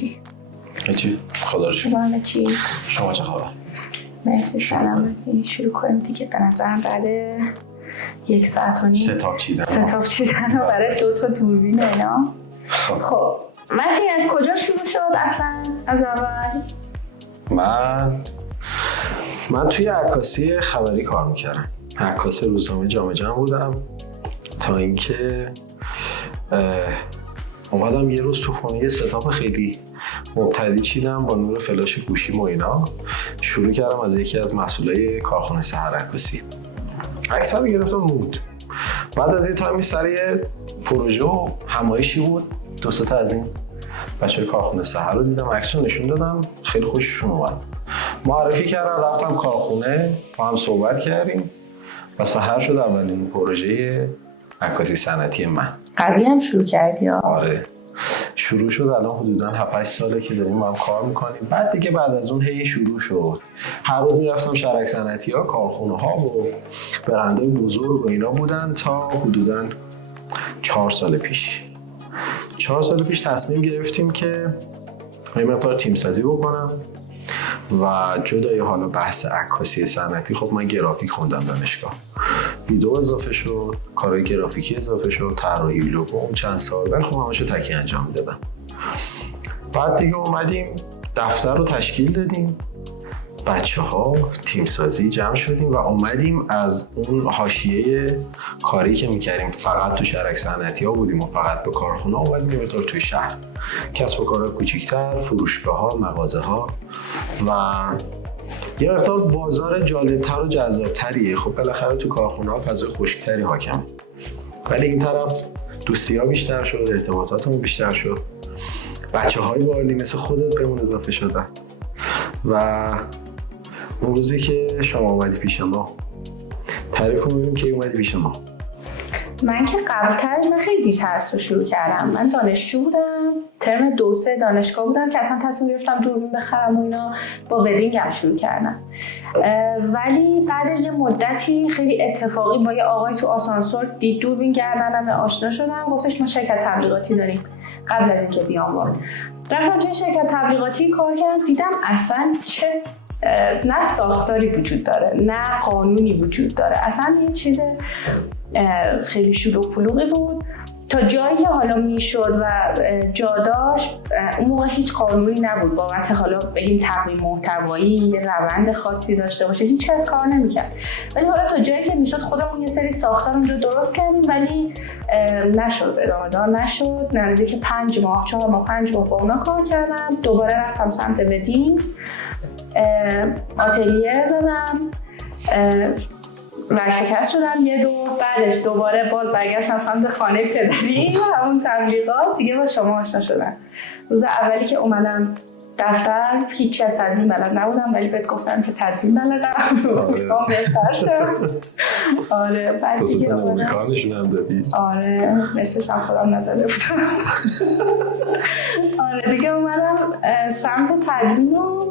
چطوری؟ چی؟ خدا رو شکر. چی؟ شما چه خبر؟ مرسی سلامتی. شروع کنیم دیگه. به نظرم بعد 1 ساعت و نیم ستاپ چیدن و برای 2 تا دوربین اینا. خب مهدی از کجا شروع شد اصلا از اول؟ من توی عکاسی خبری کار میکردم. عکاس روزنامه جامعه جمع بودم تا اینکه اومدم یه روز تو خونه یه ستاپ خیلی مبتدی چیدم با نور فلاش گوشیم و اینا. شروع کردم از یکی از مسئولای کارخونه سحر عکاسی. عکس رو گرفتم موند. بعد از یه تایمی سر یه پروژه و همایشی بود، 2 تا از این بچه‌های کارخونه سحر رو دیدم، عکس رو نشون دادم، خیلی خوششون اومد. معرفی کردم، رفتم کارخونه، با هم صحبت کردیم و سحر شد اولین پروژه عکاسی صنعتی من. قبلی هم شروع کردی ها؟ آره شروع شد، الان حدوداً 7-8 ساله که داریم با هم کار میکنیم. بعد از اون هی شروع شد، هر روز میرفتم شهرک صنعتی ها، کارخونه ها و برندهای بزرگ و اینا بودن تا حدوداً 4 سال پیش تصمیم گرفتیم که یه مقدار تیم سازی بکنم و جدای حالا بحث عکاسی صنعتی، خب من گرافیک خوندم دانشگاه، ویدیو اضافه شد، کارهای گرافیکی اضافه شد، طراحی لوگو اون چند سال، ولی خب همه‌شو تکی انجام میدادم. بعد دیگه اومدیم دفتر رو تشکیل دادیم، بچه‌ها تیم سازی جمع شدیم و اومدیم از اون حاشیه کاری که می‌کردیم فقط تو شهرک صنعتی‌ها بودیم و فقط به کارخونه اومدیم یه مقدار توی شهر، کسب و کارهای کوچیک‌تر، فروشگاه‌ها، مغازه‌ها و یه مقدار بازار جالب‌تر و جذاب‌تریه. خب بالاخره تو کارخونه‌ها فضای خشک‌تری حاکمه، ولی این طرف دوستی‌ها بیشتر شد، ارتباطاتمون بیشتر شد، بچه‌های باحالی مثل خودت بهمون اضافه شدن و اون روزی که شما اومدی پیش ما، تعریف کنیم که اومدی پیش ما. من که قبل‌ترش من خیلی دیرتر از تو شروع کردم. من دانشجو بودم، ترم 2-3 دانشگاه بودم که اصلا تصمیم گرفتم دوربین بخرم و اینا، با ودینگ هم شروع کردم. ولی بعد یه مدتی خیلی اتفاقی با یه آقای تو آسانسور دید دوربین گردنم آشنا شدم، گفتش ما شرکت تبلیغاتی داریم قبل از اینکه بیام وارد. رفتم توی شرکت تبلیغاتی کار کردم، دیدم اصلا چه نه ساختاری وجود داره نه قانونی وجود داره، اصلا این چیز خیلی شلوغ پلوغی بود تا جایی که حالا میشد و جا داشت. اون موقع هیچ قانونی نبود بابت حالا بگیم تقویم محتوایی یه روند خاصی داشته باشه، هیچ کس کار نمیکرد. ولی حالا تا جایی که میشد خودمون یه سری ساختار اونجا درست کردیم، ولی نشد، ادامه دار نشد. نزدیک 5 ماه 5 ماه با اونا کار کردم، دوباره رفتم سمت ودینگ، آتلیه زدم، ورشکست شدم یه دور، بعدش دوباره باز برگشتم سمت خانه پدری همون تبلیغات دیگه با شما آشنا شدم. روز اولی که اومدم دفتر هیچی از تدوین بلد نبودم، ولی بهت گفتم که تدوین بلدم، میخوام بهتر شم. آره بعد دیگه اومدم نشونم دادی. آره مثلش هم خودم نزده بودم. آره دیگه اومدم سمت تدوین و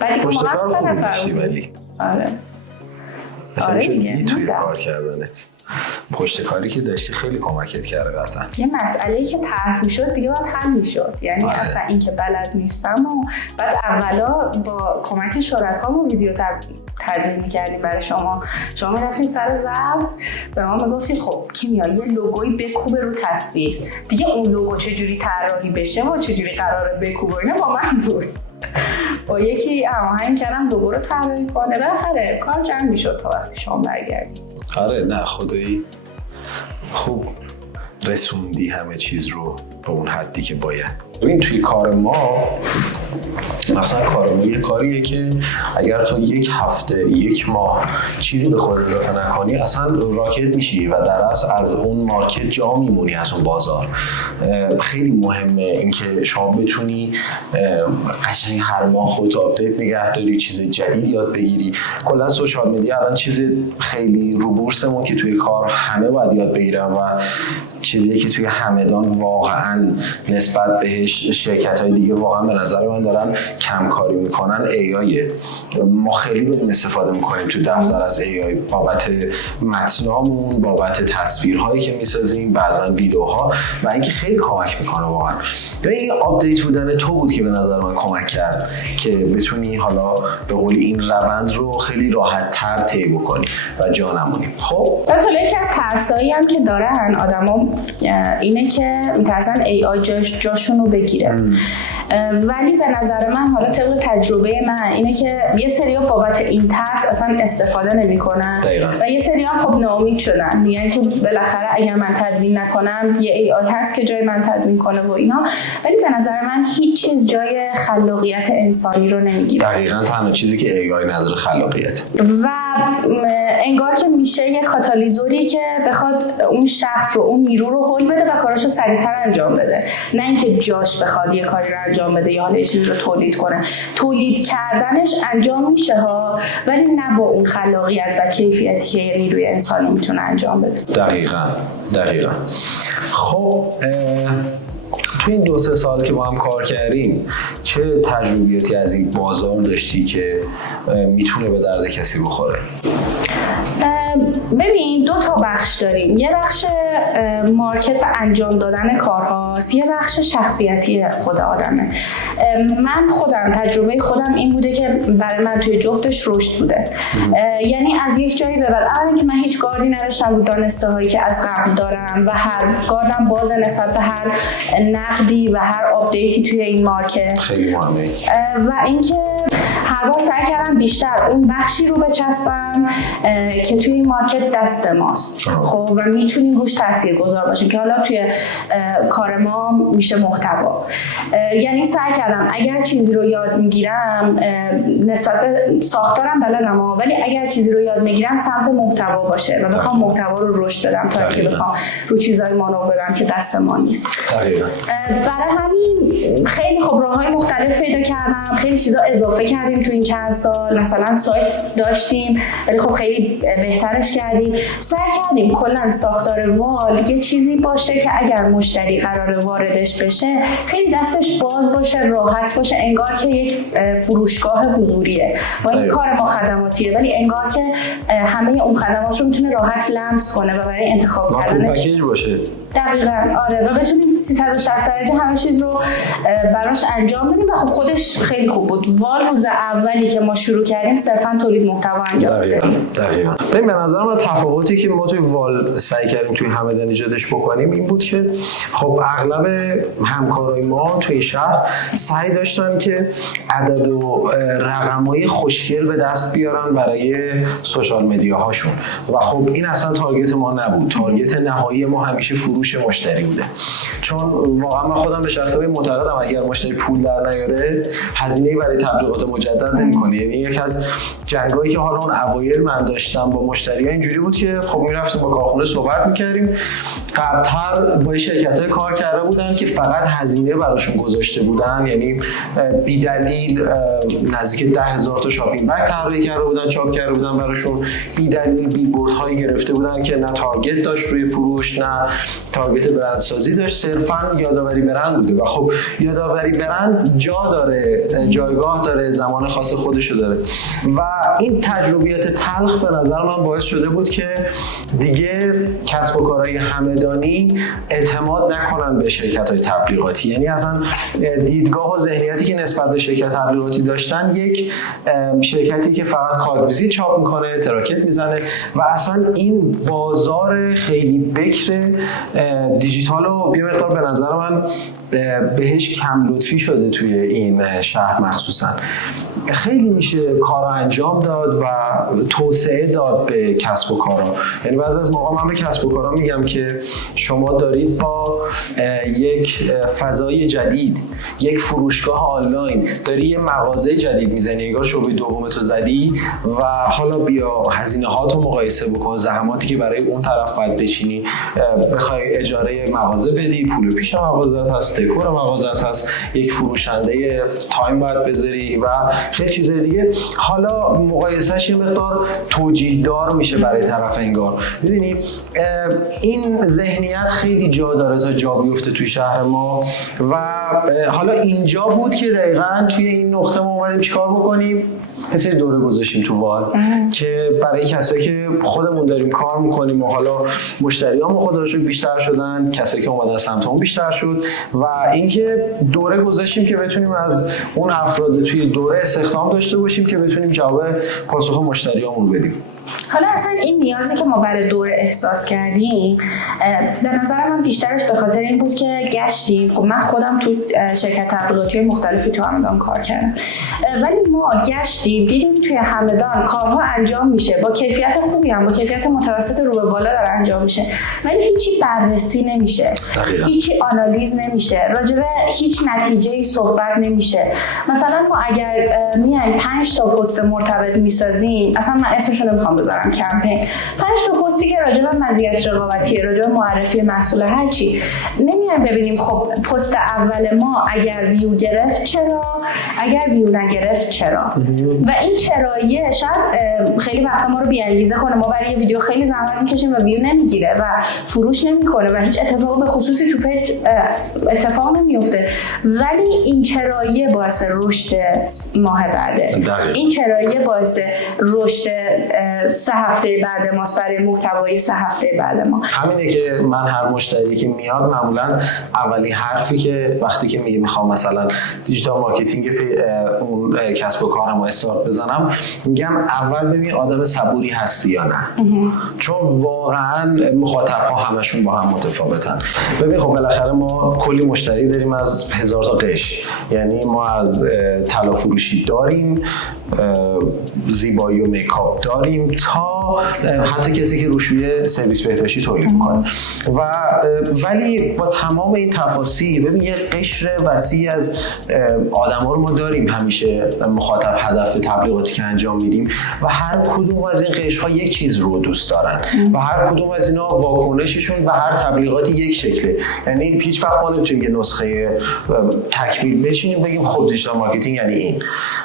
بعد دیگه پشت کار خوبی داشتی ولی. آره مثلا شدی توی کار کردنت، پشت کاری که داشتی خیلی کمکت کرده قطعا. یه مسئله‌ای که طرح میشد دیگه باید حل میشد، یعنی اصلا این که بلد نیستم و بعد اولا با کمک شرکام ویدیو تدوین میکردیم برای شما میرفتین سر ضبط به ما میگفتی خب کیمیا یه لوگویی بکوبه رو تصویر، دیگه اون لوگو چجوری طراحی بشه و چجوری قراره بکوبه اینا با من بود. با یکی هماهنگ کردم لوگو رو طراحی کنه، بالاخره کار جمع میشد تا وقتی شما برگردید. آره نه خدایی خوب رسوندی همه چیز رو به اون حدی که باید. ببین توی کار ما مثلا کار ما یه کاریه که اگر تو 1 هفته 1 ماه چیزی به خود اضافه نکنی اصلا راکت میشی و در اصل از اون مارکت جا میمونی، از اون بازار. خیلی مهمه اینکه شما بتونی قشنگ هر ماه خودت آپدیت نگه داری، چیز جدید یاد بگیری. کلا سوشال مدیا الان چیز خیلی رو بورسمون که توی کار همه باید یاد بگیرن و چیزی که توی همدان واقعا نسبت بهش شرکت‌های دیگه واقعا به نظر من دارن کمکاری میکنن AI. ما خیلی داریم استفاده میکنیم تو دفتر از AI بابت متنامون، بابت تصویرهایی که میسازیم، بعضا ویدیوها، و اینکه خیلی کمک میکنه واقعا. این آپدیت بودن تو بود که به نظر من کمک کرد که بتونی حالا به قولی این روند رو خیلی راحت تر طی بکنی و جا نمونیم. خب بعد حالا یکی از ترسایی هم که دارن آدما اینه که میترسن AI جاشون رو بگیره. ولی به نظر من حالا طبق تجربه من اینه که یه سری‌ها بابت این ترس اصلا استفاده نمی‌کنن و یه سری‌ها خب ناامید شدن، یعنی که بالاخره اگر من تدوین نکنم یه AI هست که جای من تدوین کنه و اینا. ولی به نظر من هیچ چیز جای خلاقیت انسانی رو نمیگیره. دقیقاً تنها چیزی که AI نداره خلاقیت. و انگار که میشه یه کاتالیزوری که بخواد اون شخص رو، اون نیرو رو هول بده و کاراشو سریعتر انجام بده، نه اینکه جاش بخواد یه کاری رو انجام بده یا حالا یه چیزی رو تولید کنه. تولید کردنش انجام میشه ها، ولی نه با اون خلاقیت و کیفیتی که یه نیروی انسانی میتونه انجام بده. دقیقاً. خب تو این 2-3 سال که با هم کار کردیم چه تجربیاتی از این بازار داشتی که میتونه به درد کسی بخوره؟ ببین 2 تا بخش داریم. یه بخش مارکت و انجام دادن کارهاست، یه بخش شخصیتی خود آدمه. من خودم تجربه خودم این بوده که برای من توی جفتش رشد بوده. یعنی از یک جایی به بعد، اولا که من هیچ گاردی نداشتم رو دانسته هایی که از قبل دارم و هر گاردم باز نسبت به هر نقدی و هر آپدیتی توی این مارکت. خیلی مهمه. و اینکه هر بار سعی کردم بیشتر اون بخشی رو بچسبم که توی این مارکت دست ماست، خب، و میتونیم روش تاثیرگذار باشیم که حالا توی کار ما میشه محتوا. یعنی سعی کردم اگر چیزی رو یاد میگیرم، نسبت به ساختارم بلدم ولی اگر چیزی رو یاد میگیرم سمت محتوا باشه و بخوام محتوا رو رشد بدم تا اینکه بخوام رو چیزای مانور بدم که دست ما نیست. برای همین خیلی خب راههای مختلف پیدا کردم، خیلی چیزا اضافه کردیم تو این چند سال. مثلا سایت داشتیم ولی خب خیلی بهترش کردیم. سعی کردیم کلا ساختار وال یه چیزی باشه که اگر مشتری قراره واردش بشه خیلی دستش باز باشه، راحت باشه، انگار که یک فروشگاه حضوریه. با این کار ما خدماتیه ولی انگار که همه اون خدمات رو میتونه راحت لمس کنه و برای انتخاب کردنش پکیج باشه. دقیقاً آره، و بتونیم 360 درجه همه چیز رو براش انجام بدیم و خب خودش خیلی خوب بود. وال روز اولی که ما شروع کردیم صرفاً تولید محتوا انجام دادیم. دقیقاً. به نظر من تفاوتی که ما توی وال سعی کردیم توی همدان ایجادش بکنیم این بود که خب اغلب همکارای ما توی شهر سعی داشتن که عدد و رقم‌های خوشگل به دست بیارن برای سوشال مدیاهاشون و خب این اصلا تارگت ما نبود. تارگت نهایی ما همیشه فروش مشتری بوده، چون واقعا من خودم به شخصه معتقدم اگر مشتری پول در نیاره هزینه‌ای برای تبلیغات مجدد نمی‌کنه. یعنی یک از جنگایی که حالا اون اوایل من داشتم با مشتری‌ها اینجوری بود که خب میرفتیم با کارخونه صحبت می‌کردیم، قبل‌تر با شرکت‌های کار کرده بودن که فقط هزینه براشون گذاشته بودن، یعنی بی‌دلیل نزدیک 10,000 تا شاپینگ بگ طراحی کرده بودن، چاپ کرده بودن براشون، بی‌دلیل بیلبوردهایی گرفته بودن که نه تارگت داشت روی فروش نه تارگت برندسازی داشت، صرفاً یادآوری برند بوده. و خب یادآوری برند جا داره، جایگاه داره، زمان خاص خودشو داره و این تجربیات تلخ به نظر من باعث شده بود که دیگه کسب و کارهای همدانی اعتماد نکنن به شرکت‌های تبلیغاتی. یعنی اصلا دیدگاه و ذهنیتی که نسبت به شرکت تبلیغاتی داشتن یک شرکتی که فقط کارت ویزیت چاپ میکنه، تراکت میزنه و اصلا این بازار خیلی بکر دیجیتال رو یه مقدار به نظر من بهش کم لطفی شده توی این شهر مخصوصا. خیلی میشه کار انجام داد و توسعه داد به کسب و کارها. یعنی بعضی از موقع من به کسب و کارها میگم که شما دارید با یک فضای جدید، یک فروشگاه آنلاین، داری یه مغازه جدید میزنی، انگار شعبه دومتو زدی و حالا بیا هزینه هاتو مقایسه بکن، زحماتی که برای اون طرف باید بچینی، بخوای اجاره مغازه بدی، پول پیش مغازه هست، دکور مغازه هست، یک فروشنده تایم باید بذاری و خیلی چیزای دیگه. حالا مقایسهش یه مقدار توجیه دار میشه برای طرف انگار. ببینید این ذهنیت خیلی جا داره تا جا بیفته توی شهر ما و حالا اینجا بود که دقیقاً توی این نقطه ما اومدیم چیکار بکنیم؟ یه سری دوره گذاشتیم تو وال که برای کسایی که خودمون داریم کار میکنیم و حالا مشتریامون خدا رو شکر بیشتر شدن، کسایی که اومدن سمتمون بیشتر شد و اینکه دوره گذاشتیم که بتونیم از اون افراد توی دوره استخدام داشته باشیم که بتونیم جواب پاسخ مشتریامون بدیم. حالا اصلا این نیازی که ما برای دوره احساس کردیم به نظر من بیشترش به خاطر این بود که گشتیم. خب من خودم تو شرکت تبلیغاتی مختلفی تو همدان کار کردم، ولی ما گشتیم دیدیم توی همدان کارها انجام میشه با کیفیت خوبی هم با کیفیت متوسط رو به بالا داره انجام میشه، ولی هیچی بررسی نمیشه، هیچی آنالیز نمیشه، راجبه هیچ نتیجه‌ای صحبت نمیشه. مثلا ما اگر میایم 5 تا پست مرتبط میسازیم، اصلا من اسمش رو نمیخوام بذارم کمپین، 5 تا پستی که راجع به مزیت رقابتی، راجع به معرفی محصول هر چی، نمیایم ببینیم خب پست اول ما اگر ویو گرفت چرا، اگر ویو نگرفت چرا. و این چراییه شاید خیلی وقتا ما رو بی‌انگیزه کنه، ما برای یه ویدیو خیلی زحمت میکشیم و ویو نمیگیره و فروش نمیکنه و هیچ اتفاقی به خصوصی تو پیج اتفاق نمیفته، ولی این چراییه باعث رشد ماه بعده، این چراییه باعث رشد 3 هفته بعد ماست برای محتوای 3 هفته بعد ما. همینه که من هر مشتری که میاد معمولا اولی حرفی که وقتی که میگه میخوام مثلا دیجیتال مارکتینگ اون کسب و کارم رو استارت بزنم، میگم اول ببین آدم صبوری هستی یا نه، چون واقعا مخاطب ها همشون با هم متفاوتن. ببین خب بالاخره ما کلی مشتری داریم از 1000 تا قش، یعنی ما از طلا فروشی داریم، زیبایی و میکاپ داریم، تا حتی کسی که روشوی سرویس بهداشتی تولید میکنه و ولی با تمام این تفاصیل ببین یه قشر وسیع از آدما رو ما داریم همیشه مخاطب هدف تبلیغاتی که انجام میدیم و هر کدوم از این قشرها یک چیز رو دوست دارن و هر کدوم از اینا واکنششون به هر تبلیغاتی یک شکله. یعنی هیچ وقت ما نمیتونیم یه نسخه تکمیل بچینیم بگیم خب دیجیتال مارکتینگ یعنی این،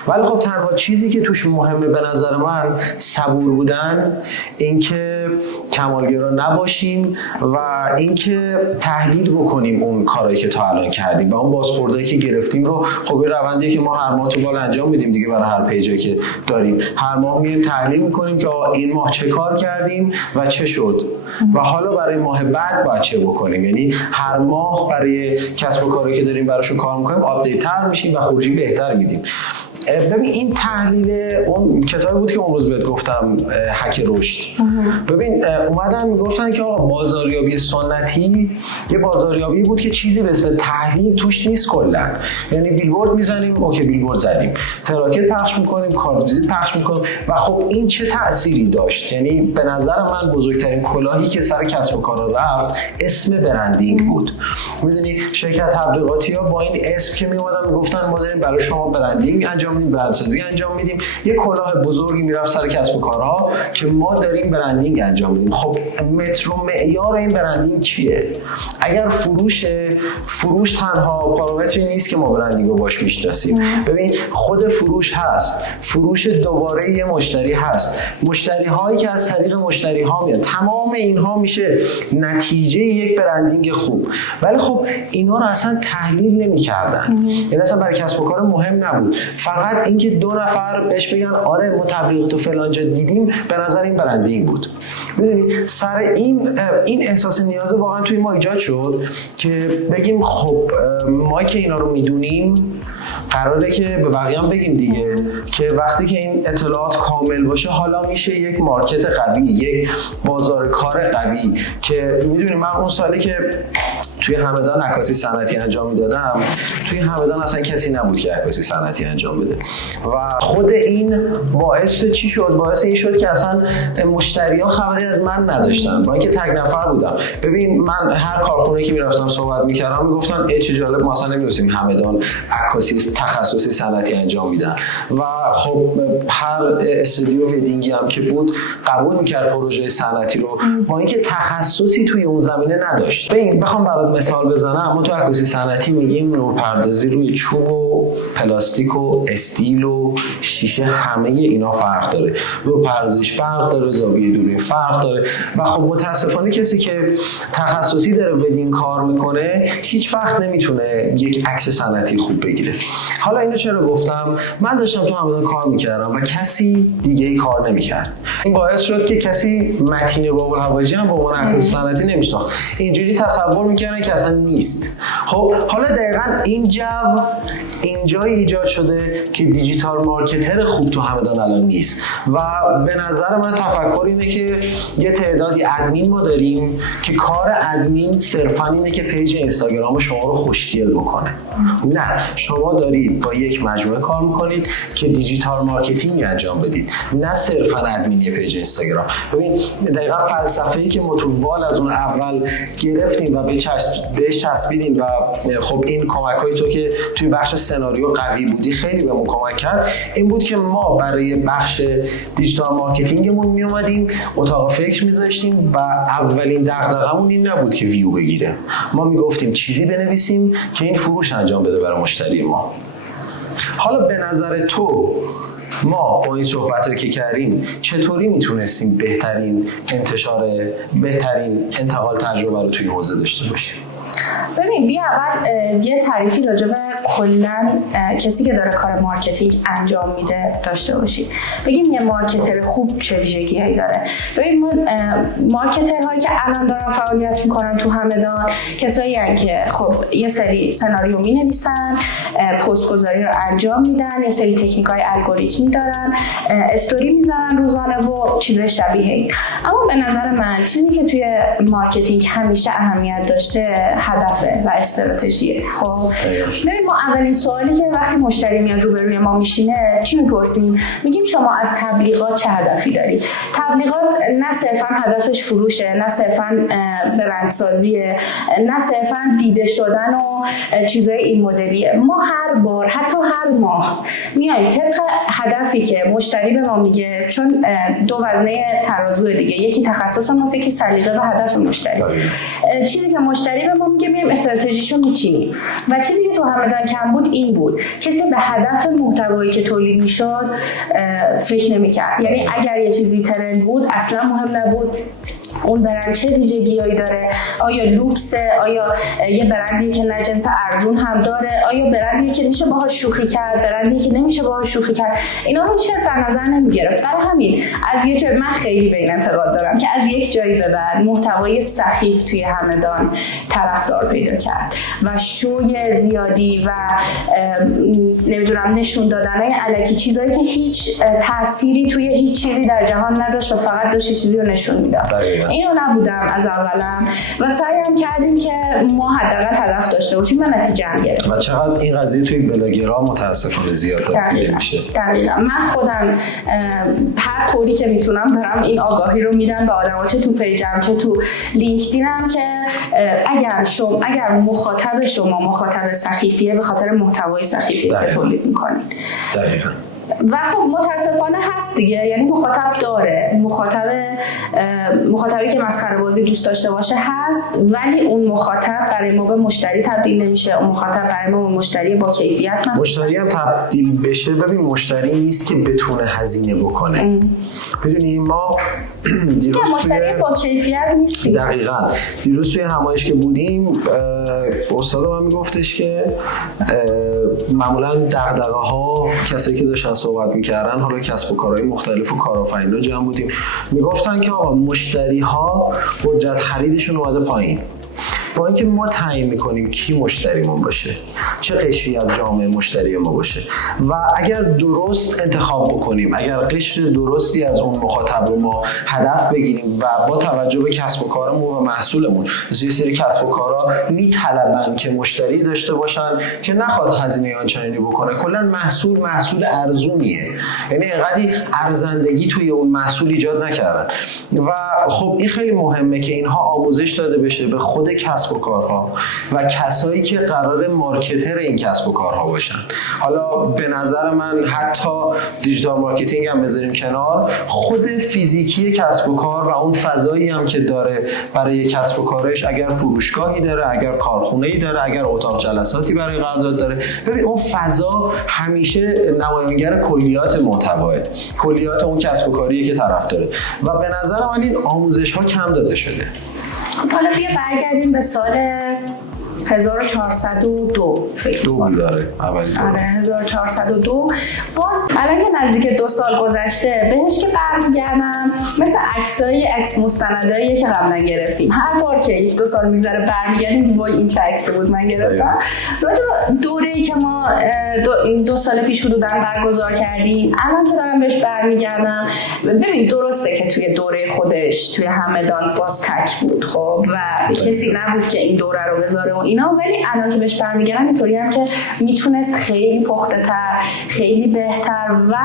ولی خب تنها چیزی که توش مهمه به نظر من صبور بودن، اینکه کمالگرا نباشیم و اینکه تحلیل بکنیم اون کارهایی که تا الان کردیم و اون بازخوردایی که گرفتیم رو. خب این روندیه که ما هر ماه تو وال انجام میدیم دیگه برای هر پیجی که داریم، هر ماه میایم تحلیل میکنیم که این ماه چه کار کردیم و چه شد و حالا برای ماه بعد باید چه بکنیم. یعنی هر ماه برای کسب و کاری که داریم براشون کار میکنیم آپدیت تر میشیم و خروجی بهتر میدیم. ببین این تحلیل اون کتابی بود که اون روز بهت گفتم هک رشد. ببین اومدن میگفتن که آقا بازاریابی سنتی یه بازاریابی بود که چیزی به اسم تحلیل توش نیست کلا. یعنی بیلبورد میزنیم، اوکی بیلبورد زدیم، تراکت پخش میکنیم، کارت ویزیت پخش میکنیم و خب این چه تأثیری داشت؟ یعنی به نظر من بزرگترین کلاهی که سر کسب و کار رفت اسم برندینگ بود. میدونی شرکت تبلیغاتی‌ها با این اسم که میومدن میگفتن ما داریم برای شما برندینگ انجام میدیم، برندسازی انجام میدیم، یه کلاه بزرگی میرفت سر کسب و کارها که ما داریم برندینگ انجام میدیم. خب متر و معیار این برندینگ چیه؟ اگر فروش تنها پارامتری نیست که ما برندینگ رو باش میشناسیم. ببین خود فروش هست، فروش دوباره یه مشتری هست، مشتری هایی که از طریق مشتری ها میاد، تمام اینها میشه نتیجه یک برندینگ خوب. ولی خب اینا رو اصلا تحلیل نمی‌کردن، یعنی اصلا برای کسب و کار مهم نبود، فقط اینکه 2 نفر بهش بگن آره ما تبلیغات فلان جا دیدیم به نظر این برندینگ بود. میدونی سر این احساس نیاز واقعا توی ما ایجاد شد که بگیم خب ما که اینا رو میدونیم قراره که به بقیه هم بگیم دیگه که وقتی که این اطلاعات کامل باشه حالا میشه یک مارکت قوی، یک بازار کار قوی. که میدونی من اون سالی که توی همدان عکاسی صنعتی انجام میدادم، توی همدان اصلا کسی نبود که عکاسی صنعتی انجام بده و خود این باعث چی شد؟ باعث این شد که اصلا مشتری‌ها خبری از من نداشتن، با اینکه تک نفر بودم. ببین من هر کارخونه‌ای که میرفتم صحبت میکردم میگفتن ای چه جالب ما اصلا نمی‌دونستیم همدان عکاسی تخصصی صنعتی انجام میدن و خب هر استودیو ویدینگی هم که بود قبول میکرد پروژه صنعتی رو با اینکه تخصصی توی اون زمینه نداشت. ببین بخوام برات مثال بزنم، ما تو عکاسی صنعتی میگیم نورپردازی روی چوب و پلاستیک و استیل و شیشه، همه اینا فرق داره، نورپردازیش فرق داره، زاویه دوری فرق داره و خب متاسفانه کسی که تخصصی داره ودینگ کار میکنه هیچ وقت نمیتونه یک عکس صنعتی خوب بگیره. حالا اینو چرا گفتم؟ من داشتم تو همدان کار میکردم و کسی دیگه ای کار نمیکرد. این باعث شد که کسی متین بابالحواجی هم به عنوان عکاس صنعتی نمیشناخت، اینجوری تصور میکنه که اصلا نیست. خب حالا دقیقاً این جایی ایجاد شده که دیجیتال مارکتر خوب تو همدان الان نیست و به نظر من تفکر اینه که یه تعدادی ادمین ما داریم که کار ادمین صرفاً اینه که پیج اینستاگرام شما رو خوشگل بکنه. نه، شما دارید با یک مجموعه کار میکنید که دیجیتال مارکتینگ انجام بدید، نه صرفاً ادمینی پیج اینستاگرام. ببین دقیقاً فلسفه‌ای که ما تو وال از اون اول گرفتیم و بهش چسبیدیم و خب این کمک‌های تو که توی بخش سناریو قوی بودی خیلی بهمون کمک کرد، این بود که ما برای بخش دیجیتال مارکتینگمون میومدیم اتاق فکر میذاشتیم و اولین دغدغه‌مون این نبود که ویو بگیره، ما میگفتیم چیزی بنویسیم که این فروش انجام بده برای مشتری ما. حالا به نظر تو ما با این صحبتایی که کردیم چطوری میتونستیم بهترین انتقال تجربه رو توی حوزه داشته باشیم؟ ببین بیا اول یه تعریفی راجع به کلاً کسی که داره کار مارکتینگ انجام میده داشته باشی. بگیم یه مارکتر خوب چه ویژگی‌هایی داره. ببین ما مارکترهایی که الان دارن فعالیت میکنن تو همدان کسایی هستن که خب یه سری سناریو مینویسن، پست گذاری رو انجام میدن، یه سری تکنیک‌های الگوریتمی دارن، استوری میذارن روزانه و چیزای شبیه این. اما به نظر من چیزی که توی مارکتینگ همیشه اهمیت داشته هدفه و استراتژیه. خب ببین ما اولین سوالی که وقتی مشتری میاد روبروی ما میشینه چی میپرسیم؟ میگیم شما از تبلیغات چه هدفی داری؟ تبلیغات نه صرفا هدفش فروشه، نه صرفا برندسازیه، نه صرفا دیده شدن و چیزای این مدلیه. ما هر بار حتی هر ماه میایم طبق هدفی که مشتری به ما میگه، چون دو وزنه ترازو دیگه، یکی تخصص ماست، یکی سلیقه و هدف مشتری. چیزی که مشتری به ما میگه میایم استراتژیشو میچینیم و چیزی که تو همدان کم بود این بود کسی به هدف محتوایی که تولید میشد فکر نمیکرد. یعنی اگر یه چیزی ترند بود اصلا مهم نبود اون برند چه ویژگی‌هایی داره، آیا لوکسه، آیا یه برندی که نه جنس ارزون هم داره، آیا برندی که میشه باهاش شوخی کرد، برندی که نمیشه باهاش شوخی کرد، اینا رو چیز در نظر نمیگرفت. برای همین از یه جای من خیلی به این انتقاد دارم که از یک جایی به بعد محتوای سخیف توی همدان طرفدار پیدا کرد و شوی زیادی و نمیدونم نشون دادن الکی چیزایی که هیچ تأثیری توی هیچ چیزی در جهان نداشت و فقط داشت چیزی رو نشون میداد. اینو نبودم از اولم و سعیم کردیم که ما حداقل هدف داشته باشیم و نتیجه هم گرفتیم. و چقدر این قضیه توی بلاگرها متاسفانه زیاد دیده میشه. دقیقاً. من خودم هر طوری که میتونم دارم این آگاهی رو میدم به آدما، چه تو پیجم چه تو لینکدینم، که اگر مخاطب شما مخاطب سخیفیه به خاطر محتوای سخیفی که تولید میکنید. دقیقاً. و خب متاسفانه هست دیگه، یعنی مخاطب داره، مخاطبی که مسخره بازی دوست داشته باشه هست، ولی اون مخاطب برای ما به مشتری تبدیل نمیشه. اون مخاطب برای ما به مشتری با کیفیت مشتری هم تبدیل بشه. ببین مشتری نیست که بتونه هزینه بکنه. بدونی ما دیروز مشتری با کیفیت نیست. دقیقاً. دیروز توی همایش که بودیم استاد من میگفتش که معمولا دغدغه‌ها کسایی که داشتن صحبت میکردن، حالا کسب و کارهای مختلف و کارآفرینان جمع بودیم، میگفتن که آقا مشتری ها قدرت خریدشون اومده پایین. با اینکه ما تعیین میکنیم کی مشتریمون باشه، چه قشری از جامعه مشتری ما باشه و اگر درست انتخاب بکنیم، اگر قشر درستی از اون مخاطب رو ما هدف بگیریم و با توجه به کسب و کارمون و محصولمون، مثل سری کسب و کارا میطلبن که مشتری داشته باشن که نخواد هزینه آنچنانی بکنه، کلا محصول ارزونیه، یعنی اینقدی ارزندگی توی اون محصول ایجاد نکردن و خب این خیلی مهمه که اینها آموزش داده بشه به خود کسب کسب و کارها و کسایی که قرار مارکتر این کسب و کارها باشن. حالا به نظر من حتی دیجیتال مارکتینگ هم بذاریم کنار، خود فیزیکی کسب و کار و اون فضایی هم که داره برای کسب و کارش، اگر فروشگاهی داره، اگر کارخونه‌ای داره، اگر اتاق جلساتی برای قرارداد داره، ببین اون فضا همیشه نمایانگر کلیات محتواه، کلیات اون کسب و کاریه که طرف داره و به نظر من این آموزش‌ها کم داده شده. حالا بیا برگردیم به سال 1402 فکر کنم. داره اولی دوره. آره 1402. باز الان که نزدیک 2 سال گذشته بهش که برمیگردم، مثل عکس مستنداییه که قبلا گرفتیم، هر بار که 1-2 سال میگذره برمیگردیم وای این چه عکسی بود من گرفتم. راجع به دوره‌ای که ما 2 سال پیش حدوداً برگزار کردیم، الان که دارم بهش برمیگردم، ببین درسته که توی دوره خودش توی همدان باز تک بود خب و کسی نبود که این دوره رو بذاره و اینا، ولی الان که بهش برمیگردم اینطوری هم که میتونست خیلی پخته‌تر، خیلی بهتر و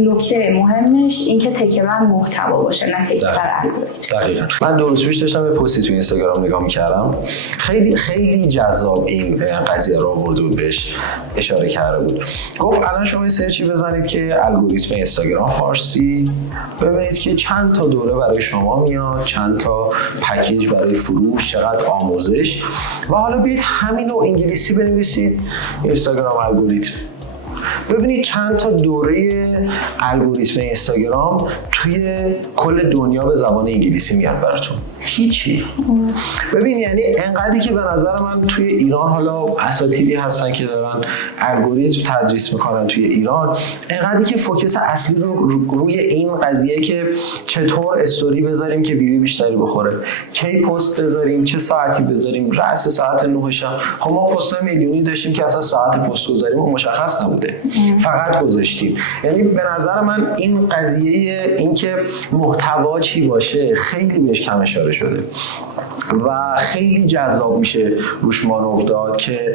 نکته مهمش این که تکیه بر محتوا باشه نه تکیه بر الگوریتم. دقیقاً. من 2 روز پیش داشتم به پستی تو اینستاگرام نگاه می‌کردم، خیلی جذاب این قضیه رو آورده بود، بهش اشاره کرده بود. گفت الان شما یه سرچی بزنید که الگوریتم اینستاگرام فارسی، ببینید که چند تا دوره برای شما میاد، چند تا پکیج برای فروش، چقدر آموزش، و حالا بیاید همین رو انگلیسی بنویسید اینستاگرام الگوریتم، ببینید چند تا دوره الگوریتم اینستاگرام توی کل دنیا به زبان انگلیسی میاد براتون. هیچی. ببین یعنی انقدری که به نظر من توی ایران حالا اساتیدی هستن که دارن الگوریتم تدریس میکنن توی ایران، انقدری که فوکس اصلی رو روی این قضیه که چطور استوری بذاریم که ویو بیشتری بخوره، کی پست بذاریم، چه ساعتی بذاریم، رأس ساعت 9 شب. خب ما پست‌های میلیونی داشتیم که اصلا ساعت پست گذاریم و مشخص نبوده، فقط گذاشتیم. یعنی به نظر من این قضیه اینکه محتوا چی باشه خیلی بهش کم اشاره شده و خیلی جذاب میشه روش مانور داد که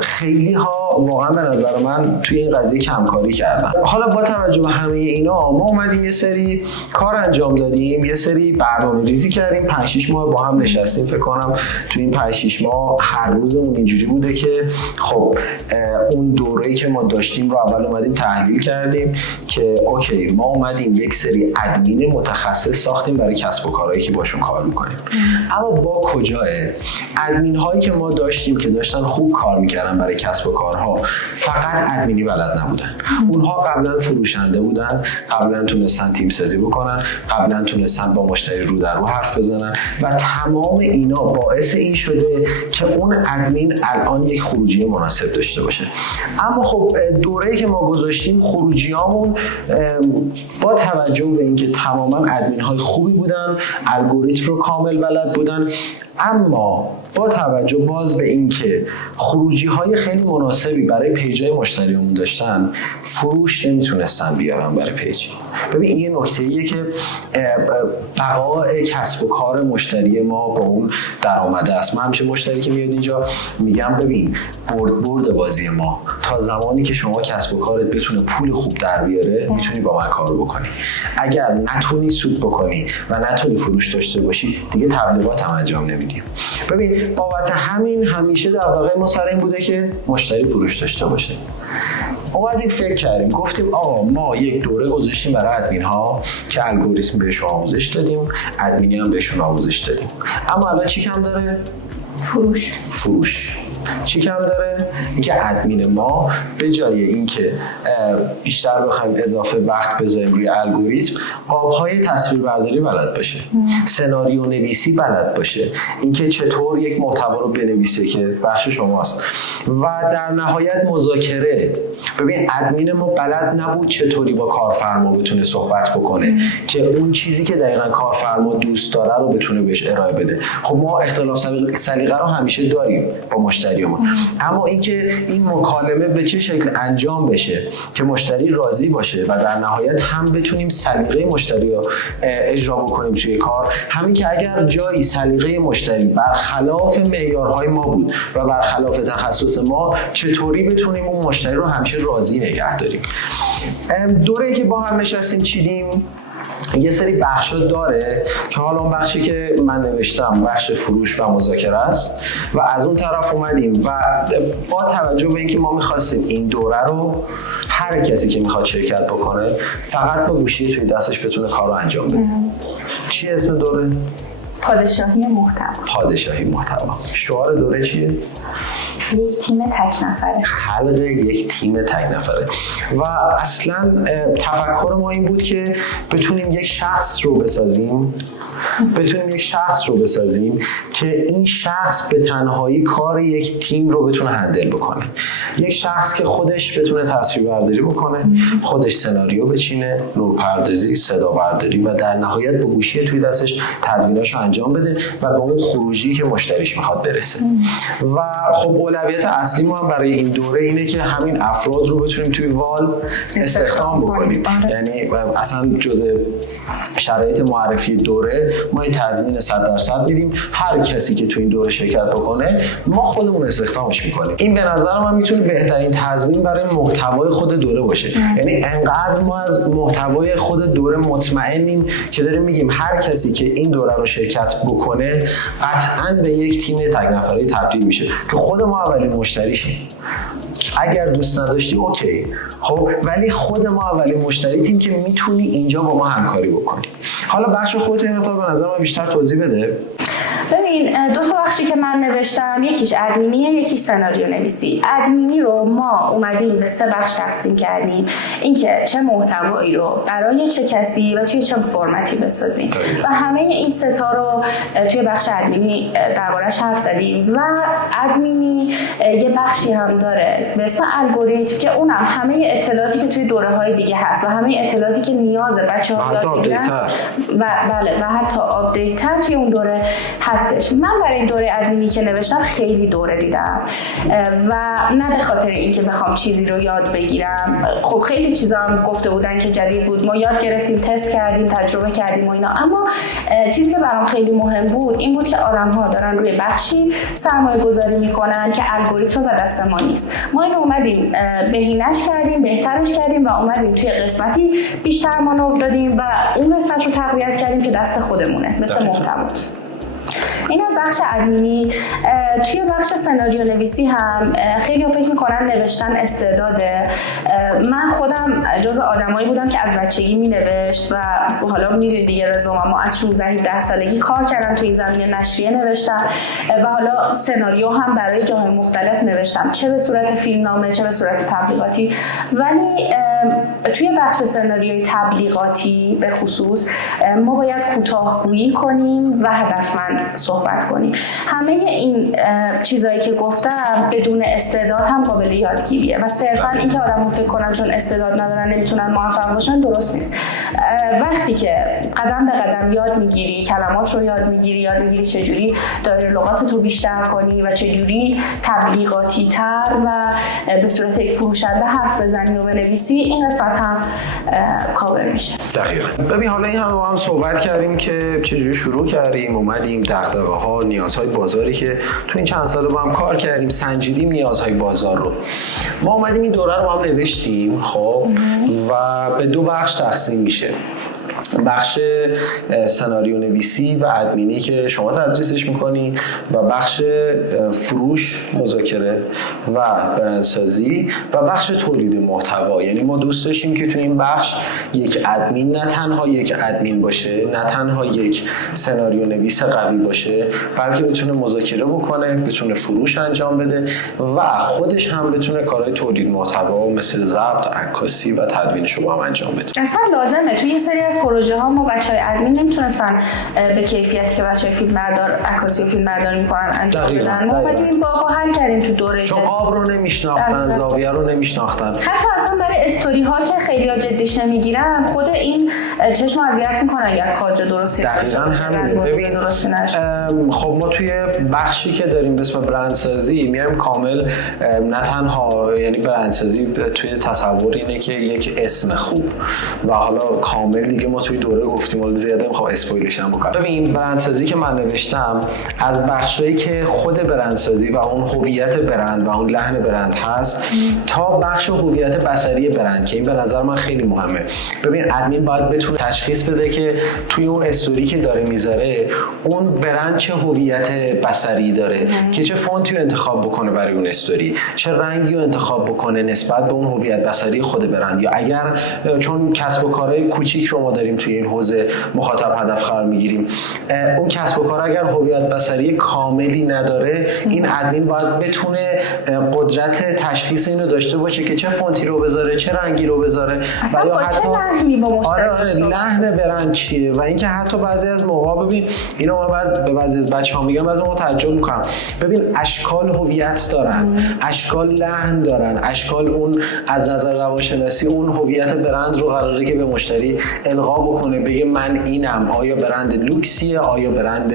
خیلی ها واقعا به نظر من توی این قضیه کمکاری کردن. حالا با توجه به همه اینا ما اومدیم یه سری کار انجام دادیم، یه سری برنامه‌ریزی کردیم، 5-6 ماه با هم نشستیم. فکر کنم توی این 5-6 ماه هر روزمون اینجوری بوده که خب اون دوره‌ای که ما داشتیم رو اول اومدیم تحلیل کردیم که اوکی ما اومدیم یک سری ادمین متخصص ساختیم برای کسب و کارهایی که باشون کار میکنیم، اما با کجاه ادمین هایی که ما داشتیم که داشتن خوب کار میکردن برای کسب و کارها فقط ادمینی بلد نبودن. اونها قبلا فروشنده بودن، قبلا تونستن تیم سازی بکنن، قبلا تونستن با مشتری رو در رو حرف بزنن و تمام اینا باعث این شده که اون ادمین الان یک خروجی مناسب داشته باشه. اما خب دوره‌ای که ما گذاشتیم خروجیامون با توجه به اینکه تماما ادمین های خوبی بودن، الگوریتم رو کامل بلد بودن، اما با توجه باز به اینکه خروجی های خیلی مناسبی برای پیج های مشتریمون داشتن، فروش نمیتونستن بیارن برای پیج. ببین این نکته ایه که بقای کسب و کار مشتری ما با اون درآمده است. من همیشه مشتری که میاد اینجا میگم ببین برد بازی ما تا زمانی که شما کسب و کارت بتونه پول خوب در بیاره میتونی با من کار بکنی. اگر نتونی سود بکنی و نتونی فروش داشته باشی دیگه تبلیغات هم انجام نمیدیم. ببین بابت همین همیشه دغدغه ما سر این بوده که مشتری فروش داشته باشه. اومدیم فکر کردیم گفتیم آقا ما یک دوره گذاشتیم برای ادمین ها که الگوریتم بهشون آموزش دادیم، ادمینی هم بهشون آموزش دادیم، اما الان چی کم داره؟ فروش. چی کم داره؟ اینکه ادمین ما به جای اینکه بیشتر بخوایم اضافه وقت بذاریم روی الگوریتم، آبهای تصویربرداری بلد باشه، سناریو نویسی بلد باشه، اینکه چطور یک محتوا رو بنویسه که بخش شماست، و در نهایت مذاکره. ببین ادمین ما بلد نبود چطوری با کارفرما بتونه صحبت بکنه که اون چیزی که دقیقاً کارفرما دوست داره رو بتونه بهش ارائه بده. خب ما اختلاف سلیقه رو همیشه داریم با مشتریمون، اما اینکه این مکالمه به چه شکل انجام بشه که مشتری راضی باشه و در نهایت هم بتونیم سلیقه مشتری رو اجرا بکنیم توی کار، همین که اگر جایی سلیقه مشتری برخلاف معیارهای ما بود و برخلاف تخصص ما، چطوری بتونیم اون مشتری رو همیشه راضی نگه داریم. دوره‌ای که با هم نشستیم چیدیم یه سری بخشا داره که حالا اون بخشی که من نوشتم بخش فروش و مذاکره است و از اون طرف اومدیم و با توجه به اینکه ما می‌خواستیم این دوره رو هر کسی که میخواد شرکت بکنه فقط با گوشی توی دستش بتونه کار رو انجام بده. چی اسم دوره؟ پادشاهی محتوا. پادشاهی محتوا. شعار دوره چیه؟ یک تیم تک نفره. خلق یک تیم تک نفره. و اصلا تفکر ما این بود که بتونیم یک شخص رو بسازیم که این شخص به تنهایی کار یک تیم رو بتونه هندل بکنه. یک شخص که خودش بتونه تصویربرداری بکنه، خودش سناریو بچینه، نورپردازی، صدا برداری و در نهایت با گوشی توی دستش تدویناشو انجام بده و به اون خروجی که مشتریش میخواد برسه. و خب اولویت اصلی ما هم برای این دوره اینه که همین افراد رو بتونیم توی وال استخدام بکنیم. یعنی اصلا جزء شرایط معرفی دوره ما یه تضمین 100% میدیم هر کسی که تو این دوره شرکت بکنه ما خودمون استخدامش میکنیم. این به نظر من میتونه بهترین تضمین برای محتوای خود دوره باشه. یعنی انقدر ما از محتوای خود دوره مطمئنیم که داریم میگیم هر کسی که این دوره رو شرکت بکنه قطعاً به یک تیم تک نفره تبدیل میشه که خود ما اولین مشتریشیم. اگر دوست نداشتی اوکی، خب ولی خود ما اولین مشتریتیم که میتونی اینجا با ما همکاری بکنی. حالا بخش خودت این مطابق به نظر من بیشتر توضیح بده. ببین، دو تا بخشی که من نوشتم، یکیش ادمینیه، یکیش سناریو نویسی. ادمینی رو ما اومدیم به 3 بخش تقسیم کردیم، اینکه چه محتوایی رو برای چه کسی و توی چه فرمتی بسازیم و همه این 3 تا رو توی بخش ادمینی درباره‌اش حرف زدیم. و ادمینی یه بخشی هم داره به اسم الگوریتم که اونم همه اطلاعاتی که توی دوره‌های دیگه هست و همه اطلاعاتی که نیاز بچه‌ها یاد بگیرن و بله و حتی آپدیت‌تر توی اون دوره هستش. من برای این دوره ادمینی که نوشتم خیلی دوره دیدم و نه به خاطر اینکه بخوام چیزی رو یاد بگیرم. خب خیلی چیزا هم گفته بودن که جدید بود، ما یاد گرفتیم، تست کردیم، تجربه کردیم و اینا، اما چیزی که برام خیلی مهم بود این بود که آدم‌ها دارن روی بخشی سرمایه‌گذاری میکنن که الگوریتم به دست ما نیست. ما اینو اومدیم بهینه‌اش کردیم، بهترش کردیم و اومدیم توی قسمتی بیشتر مانور دادیم و اون قسمت رو تقویت کردیم که دست خودمونه، مثل محتوا. این از بخش ادمینی. توی بخش سناریو نویسی هم خیلی فکر میکنن نوشتن استعداده. من خودم جز آدمایی بودم که از بچگی مینوشت و حالا میدونید دیگه رزومم ما از 16-17 سالگی کار کردم توی این زمینه، نشریه نوشتم و حالا سناریو هم برای جاهای مختلف نوشتم، چه به صورت فیلمنامه چه به صورت تبلیغاتی. ولی توی بخش سناریوی تبلیغاتی به خصوص ما باید کوتاه‌گویی کنیم و هدفمند صحبت کنیم. همه این چیزایی که گفتم بدون استعداد هم قابل یادگیریه و صرفاً اینکه آدم‌ها فکر کنن چون استعداد ندارن نمیتونن موفق باشن درست نیست. وقتی که قدم به قدم یاد میگیری، کلمات رو یاد میگیری چجوری دایره لغاتت رو بیشتر کنی و چجوری تبلیغاتی تر و به صورت یک فروشنده حرف بزنی و بنویسی، این قسمت هم کاور میشه. دقیقاً. ببین حالا این هم صحبت کردیم که چجوری شروع کردیم، اومدیم دغدغه‌ها، نیازهای بازاری که تو این چند سال با هم کار کردیم، سنجیدیم نیازهای بازار رو. ما اومدیم این دوره رو با هم نوشتیم، خب و به 2 بخش تقسیم میشه. بخش سناریو نویسی و ادمینی که شما تدریسش میکنی و بخش فروش، مذاکره و برندسازی و بخش تولید محتوا. یعنی ما دوست داشتیم که تو این بخش یک ادمین نه تنها یک ادمین باشه، نه تنها یک سناریو نویس قوی باشه، بلکه بتونه مذاکره بکنه، بتونه فروش انجام بده و خودش هم بتونه کارهای تولید محتوا مثل ضبط، عکاسی و تدوینش رو با هم انجام بده. اصلا لازمه. توی یه سری از پروژه ها ما بچهای ادمین نمیتونستن به کیفیتی که بچهای فیلمبردار عکاسی و فیلمبرداری میکنن انجام بدن. ما اومدیم باهاش حل کردیم تو دوره. چون قاب رو نمیشناختن، زاویه رو نمیشناختن. حتی اصلا برای استوری ها که خیلی‌ها جدیش نمیگیرن، خود این چشم اذیت میکنن اگر کادر درستی دقیقاً همینه. ببین خب ما توی بخشی که داریم به اسم برندسازی میایم کامل، نه تنها یعنی برندسازی توی تصور اینه که یک اسم خوب و حالا کامل دیگه ما توی دوره گفتیم ولی زیاده میخوام اسپویلش هم بکنم. ببین برندسازی که من نوشتم از بخشایی که خود برندسازی و اون هویت برند و اون لحن برند هست تا بخش هویت بصری برند که این به نظر من خیلی مهمه. ببین ادمین باید بتونه تشخیص بده که توی اون استوری که داره میذاره اون برند چه هویت بصری داره که چه فونتی رو انتخاب بکنه برای اون استوری، چه رنگی رو انتخاب بکنه نسبت به اون هویت بصری خود برند. یا اگر چون کسب و کارهای کوچیک رو ما داریم توی این حوزه مخاطب هدف قرار میگیریم، اون کسب و کار اگر هویت بصری کاملی نداره این ادمین باید بتونه قدرت تشخیص اینو داشته باشه که چه فونتی رو بذاره، چه رنگی رو بذاره و یا حتی آره لحن برند چیه. و اینکه حتی بعضی از موقع ببین اینو من به بعضی از بچه‌ها میگم بعضی موقع تعجب میکنم، ببین اشکال هویت دارن، اشکال لحن دارن، اشکال اون از نظر روانشناسی اون هویت برند رو قراره که به مشتری القا بکنه، بگه من اینم. آیا برند لوکسیه، آیا برند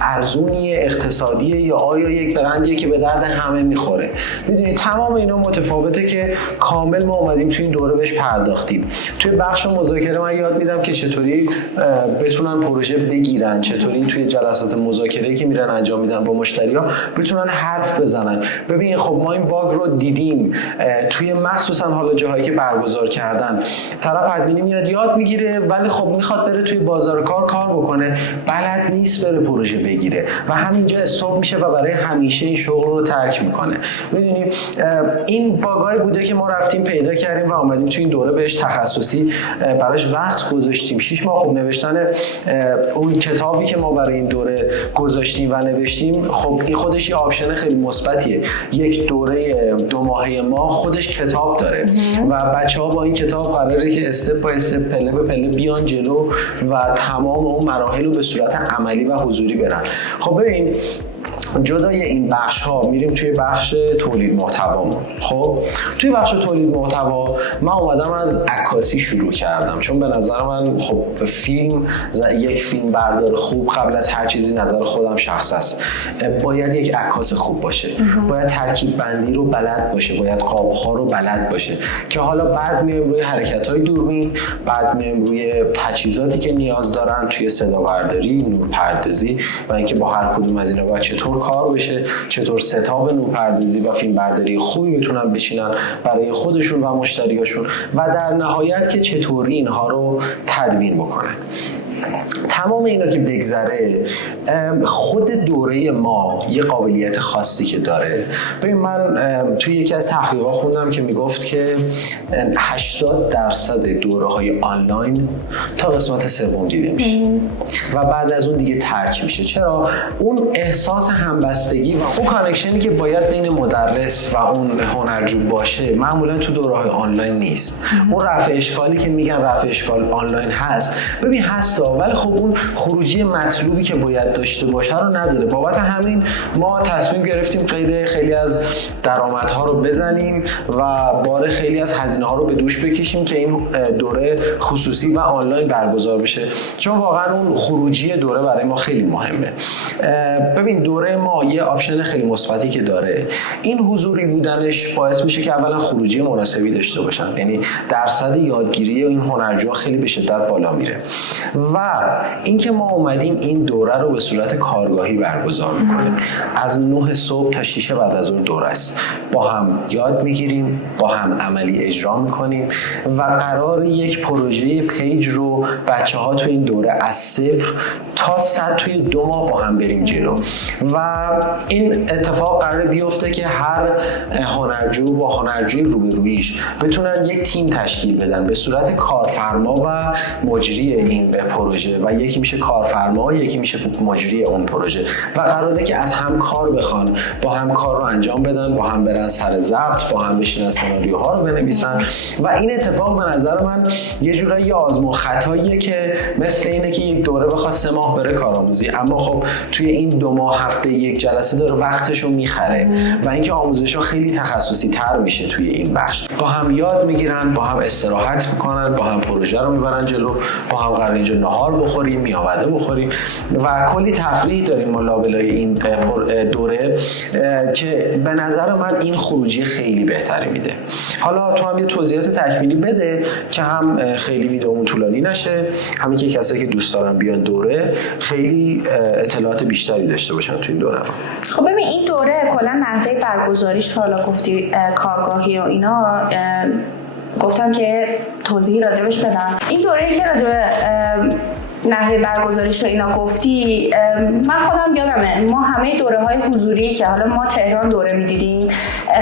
ارزونیه، اقتصادیه، یا آیا یک برندیه که به درد همه میخوره. میدونی تمام اینا متفاوته که کامل ما اومدیم توی این دوره بهش پرداختیم. توی بخش مذاکره من یاد میدم که چطوری بتونن پروژه بگیرن، چطوری توی جلسات مذاکره که میرن انجام میدن با مشتری‌ها بتونن حرف بزنن. ببین خب ما این باگ رو دیدیم توی مخصوصا حالا جاهایی که برگزار کردن، طرف ادمینی میاد یاد میگیره ولی خب میخواد بره توی بازار کار بکنه، بلد نیست بره پروژه بگیره و همینجا استاپ میشه و برای همیشه این شغل رو ترک میکنه. میدونی این باگای بوده که ما رفتیم پیدا کردیم و اومدیم توی این دوره بهش تخصصی براش وقت گذاشتیم. 6 ماه خب نوشتن اون کتابی که ما برای این دوره گذاشتیم و نوشتیم، خب این خودش یه آپشن خیلی مثبتیه. یک دوره 2 ماهه ما خودش کتاب داره و بچه‌ها با این کتاب قراره که استپ با استپ پله به پله بیان جلو و تمام اون مراحل رو به صورت عملی و حضوری برن. خب ببین جدای این بخش ها میریم توی بخش تولید محتوامون. خب توی بخش تولید محتوا من اومدم از عکاسی شروع کردم، چون به نظر من خب یک فیلم بردار خوب قبل از هر چیزی نظر خودم شخص است باید یک عکاس خوب باشه، باید ترکیب بندی رو بلد باشه، باید قاب ها رو بلد باشه که حالا بعد میایم روی حرکت های دوربین، بعد میایم روی تجهیزاتی که نیاز دارن توی صدا برداری، نورپردازی و اینکه با هر کدوم از اینا باید چطور کار بشه، چطور ستاپ نورپردازی و فیلم برداری خوبی بتونن بچینن برای خودشون و مشتریاشون و در نهایت که چطوری اینها رو تدوین بکنن. تمام اینا که بگذره خود دوره ما یه قابلیت خاصی که داره. ببین من توی یکی از تحقیقات خوندم که میگفت که 80% دوره‌های آنلاین تا قسمت سوم دیده میشه و بعد از اون دیگه ترک میشه. چرا؟ اون احساس همبستگی و اون کانکشنی که باید بین مدرس و اون هنرجو باشه معمولا تو دوره‌های آنلاین نیست. اون رفع اشکالی که میگن رفع اشکال آنلاین هست، ببین هستا، ولی خب اون خروجی مطلوبی که باید داشته باشه رو نداره. بابت همین ما تصمیم گرفتیم قید خیلی از درآمدها رو بزنیم و بار خیلی از هزینه‌ها رو به دوش بکشیم که این دوره خصوصی و آنلاین برگزار بشه، چون واقعا اون خروجی دوره برای ما خیلی مهمه. ببین دوره ما یه آپشن خیلی مثبتی که داره، این حضوری بودنش باعث میشه که اولا خروجی مناسبی داشته باشن، یعنی درصد یادگیری این هنرجوها خیلی به شدت بالا میره و اینکه ما اومدیم این دوره رو به صورت کارگاهی برگزار میکنیم. از 9 صبح تا 6 بعد از ظهر دوره است، با هم یاد میگیریم، با هم عملی اجرا میکنیم و قرار یک پروژه پیج رو بچه‌ها تو این دوره از 0 تا 100 توی 2 ماه با هم بریم جلو و این اتفاق قرار بیفته که هر هنرجو با هنرجوی روبرویش بتونن یک تیم تشکیل بدن به صورت کارفرما و مجری این پروژه و یکی میشه کارفرما، یکی میشه مجری اون پروژه و قراره که از هم کار بخوان، با هم کار رو انجام بدن، با هم برن سر ضبط، با هم بشینن سناریوها رو بنویسن و این اتفاق به نظر من یه جورایی آزمون خطاییه که مثل اینه که یک دوره بخواد 3 ماه بره کارآموزی، اما خب توی این 2 ماه هفته یک جلسه داره وقتشو میخره و اینکه آموزش‌ها خیلی تخصصی تر میشه توی این بخش. با هم یاد میگیرن، با هم استراحت میکنن، با هم پروژه رو میبرن جلو، با هم قرار اینجا ناهار بخوریم، میاوده بخوریم و کلی تفریح داریم ما لابلای این دوره که به نظر من این خروجی خیلی بهتری میده. حالا تو هم یه توضیحات تکمیلی بده که هم خیلی ویدئومون طولانی نشه، همین که کسایی که دوست دارن بیان دوره خیلی اطلاعات بیشتری داشته باشن تو این دوره. خب ببین این دوره کلا نحوه برگزاریش، حالا گفتی کارگاهی و اینا، گفتم که توضیح راجبش بدم. این دوره‌ای که راجب نحوه برگزاریش رو اینا گفتی، من خودم یادمه ما همه دوره‌های حضوری که حالا ما تهران دوره می‌دیدیم،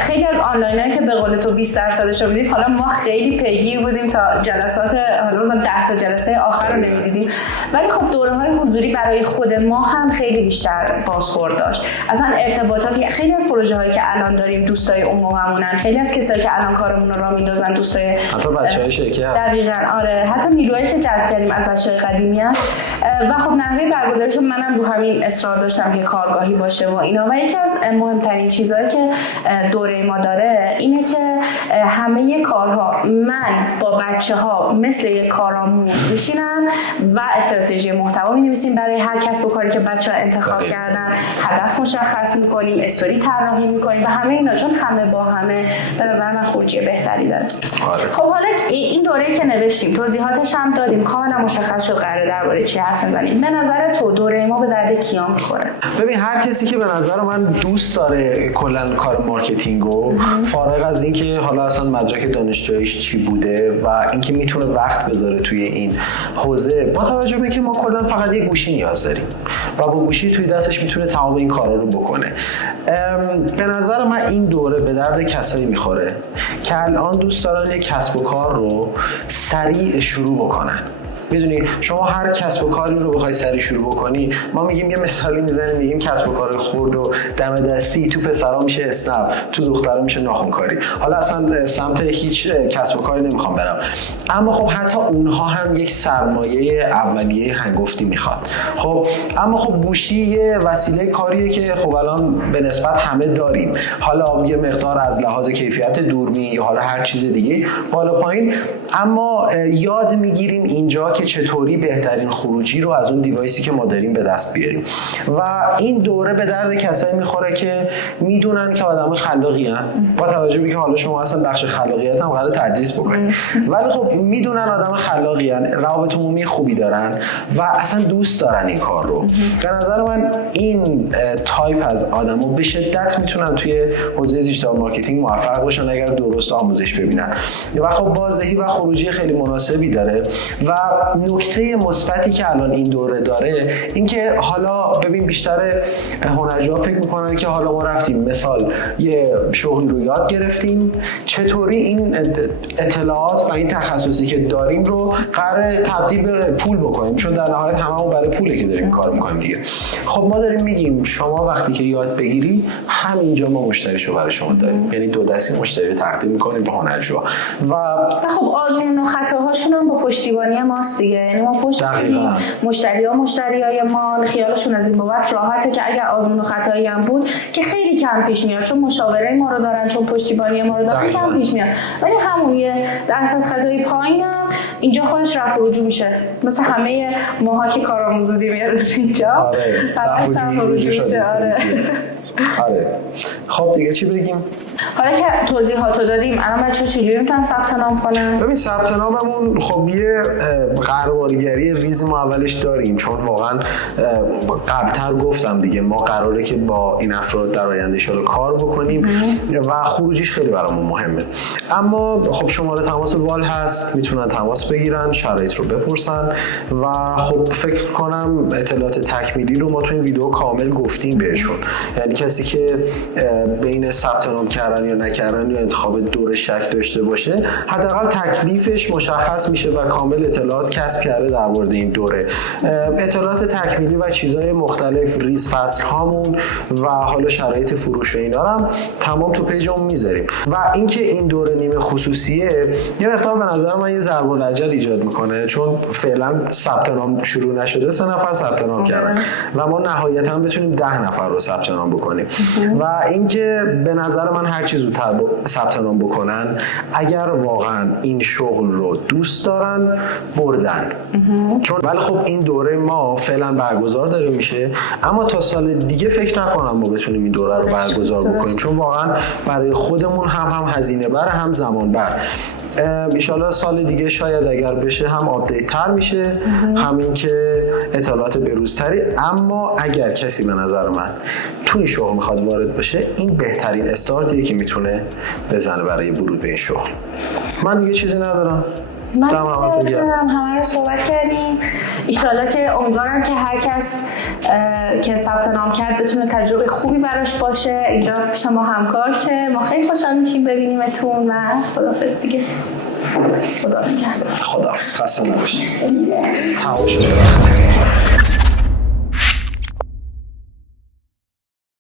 خیلی از آنلاین‌هایی که به قول تو 20% رو می‌دیدیم، حالا ما خیلی پیگیر بودیم تا جلسات، حالا مثلا 10 تا جلسه آخر رو نمی‌دیدیم، ولی خب دوره‌های حضوری برای خود ما هم خیلی بیشتر بازخورد داشت. اصلا ارتباطاتی، خیلی از پروژه‌هایی که الان داریم دوستای عمومیمونن، خیلی از کسایی که الان کارمون رو راه میندازن دوستای حتی بچه‌های شرکت، دقیقاً آره، حتی نیروهایی که جذب کردیم از بچه‌های قدیمی و خب نحوه برگزاریش منم رو همین اصرار داشتم که کارگاهی باشه و اینا. و یکی از مهمترین چیزهایی که دوره ما داره اینه که همه کارها من با بچه‌ها مثل یک کارآموز میشینم و استراتژی محتوا می‌نویسیم برای هر کسب و کاری که بچه‌ها انتخاب کردن، هدف مشخص می‌کنیم، استوری طراحی می‌کنیم و همه اینا، چون همه با همه به نظر من خروجی بهتری داره. خب حالا این دوره‌ای که نوشتیم توضیحاتش هم دادیم، کاملا مشخص شد قراره درباره چی حرف بزنیم. به نظر تو دوره ما به درد کیا می‌خوره؟ ببین هر کسی که به نظر من دوست داره کلا کار مارکتینگو، فارغ از اینکه حالا اصلا مدرک دانشجوییش چی بوده و اینکه میتونه وقت بذاره توی این حوزه، با توجه به که ما کلا فقط یه گوشی نیاز داریم و با گوشی توی دستش میتونه تمام این کارا رو بکنه. به نظر من این دوره به درد کسایی میخوره که الان دوست دارن یک کسب و کار رو سریع شروع بکنن. میدونی شما هر کسب و کاری رو بخوای سریع شروع بکنی، ما میگیم یه مثالی میزنیم، میگیم کسب و کار خرد و دم دستی تو پسرا میشه اسنپ، تو دخترا میشه ناخن‌کاری. حالا اصلا سمت هیچ کسب و کاری نمیخوام برم، اما خب حتی اونها هم یک سرمایه اولیه هنگفتی میخواد. خب اما خب گوشی یه وسیله کاریه که خب الان به نسبت همه داریم، حالا یه مقدار از لحاظ کیفیت دوربین یا حالا هر چیز دیگه بالا پایین، اما یاد میگیریم اینجا که چطوری بهترین خروجی رو از اون دیوایسی که ما داریم به دست بیاریم. و این دوره به درد کسایی میخوره که میدونن که آدم خلاقی ان، با توجه به که حالا شما اصلا بخش خلاقیت هم قراره تدریس بکنید، ولی خب میدونن آدم خلاقی ان، روابط عمومی خوبی دارن و اصلا دوست دارن این کار رو. به نظر من این تایپ از آدما به شدت میتونن توی حوزه دیجیتال مارکتینگ موفق باشن اگر درست آموزش ببینن و خب بازدهی و خروجی خیلی مناسبی داره. و نکته مثبتی که الان این دوره داره اینکه حالا ببین بیشتر هنرجوها فکر میکنن که حالا ما رفتیم مثال یه شغلی رو یاد گرفتیم، چطوری این اطلاعات و این تخصصی که داریم رو قرار تبدیل به پول بکنیم، چون در نهایت هممون برای پوله که داریم کار میکنیم دیگه. خب ما داریم میگیم شما وقتی که یاد بگیری همینجا ما مشتریشو برای شما داریم، یعنی دو دستی مشتری رو تقدیم میکنیم به هنرجوها و خب آزمون و خطاهاشون هم با پشتیبانی ماست دیگه. یعنی ما پشتیبانی مشتریای ما خیالشون از این بابت راحته که اگر آزمون و خطایی هم بود که خیلی کم پیش میاد، چون مشاوره ما رو دارن، چون پشتیبانی ما رو دارن، کم پیش میاد. ولی همون یه درصد خطای پایینم اینجا خودش رفع و رجوع میشه، مثل همه ماها که کارآموزی میرسیم اینجا. آره رفع و رجوع شده. آره خب دیگه چی بگیم؟ حالا که توضیحاتو دادیم، الان بچه‌ها چجوری میتونن ثبت نام کنن؟ ببین ثبت ناممون خب یه قرارگری ریزی ما اولش داریم، چون واقعا قبل‌تر گفتم دیگه ما قراره که با این افراد در آینده ان کار بکنیم و خروجیش خیلی برامون مهمه. اما خب شماره تماس وال هست، میتونن تماس بگیرن، شرایط رو بپرسن و خب فکر کنم اطلاعات تکمیلی رو ما تو این ویدیو کامل گفتیم بهشون. یعنی کسی که بین ثبت نام کردن یا نکردن یا انتخاب دور شک داشته باشه، حداقل تکلیفش مشخص میشه و کامل اطلاعات کسب کرده در مورد این دوره. اطلاعات تکمیلی و چیزهای مختلف، ریز فصل هامون و حالا شرایط فروش و اینا هم تمام تو پیجمون میذاریم. و اینکه این دوره نیمه خصوصیه یه مقدار به نظر من یه ضرب العجل ایجاد میکنه، چون فعلا ثبت نام شروع نشده، 3 نفر ثبت نام کردن و ما نهایتا بتونیم 10 نفر رو ثبت نام بکنیم. و اینکه به نظر من هر چی زودتر ثبت نام بکنن. اگر واقعا این شغل رو دوست دارن بردن. چون ولی خب این دوره ما فعلا برگزار داره میشه، اما تا سال دیگه فکر نکنم ما بتونیم این دوره رو برگزار بکنیم، چون واقعا برای خودمون هم هزینه بر هم زمان بر. ان شاءالله سال دیگه شاید اگر بشه هم آپدیت تر میشه، همین که اطلاعات بروزتری. اما اگر کسی به نظر من تو این شغل میخواد وارد بشه، این بهترین استارتیه که میتونه بزنه برای ورود به این شغل. من دیگه چیزی ندارم. من همه رو صحبت کردیم. ایشالا که امیدوارم که هر کس که ثبت نام کرد بتونه تجربه خوبی براش باشه. اینجا پیش ما همکار که ما خیلی خوشحال میشیم ببینیمتون و خداحافظ دیگه. خدا نگهدار. خداحافظ. خسته نباشید. تمام شد.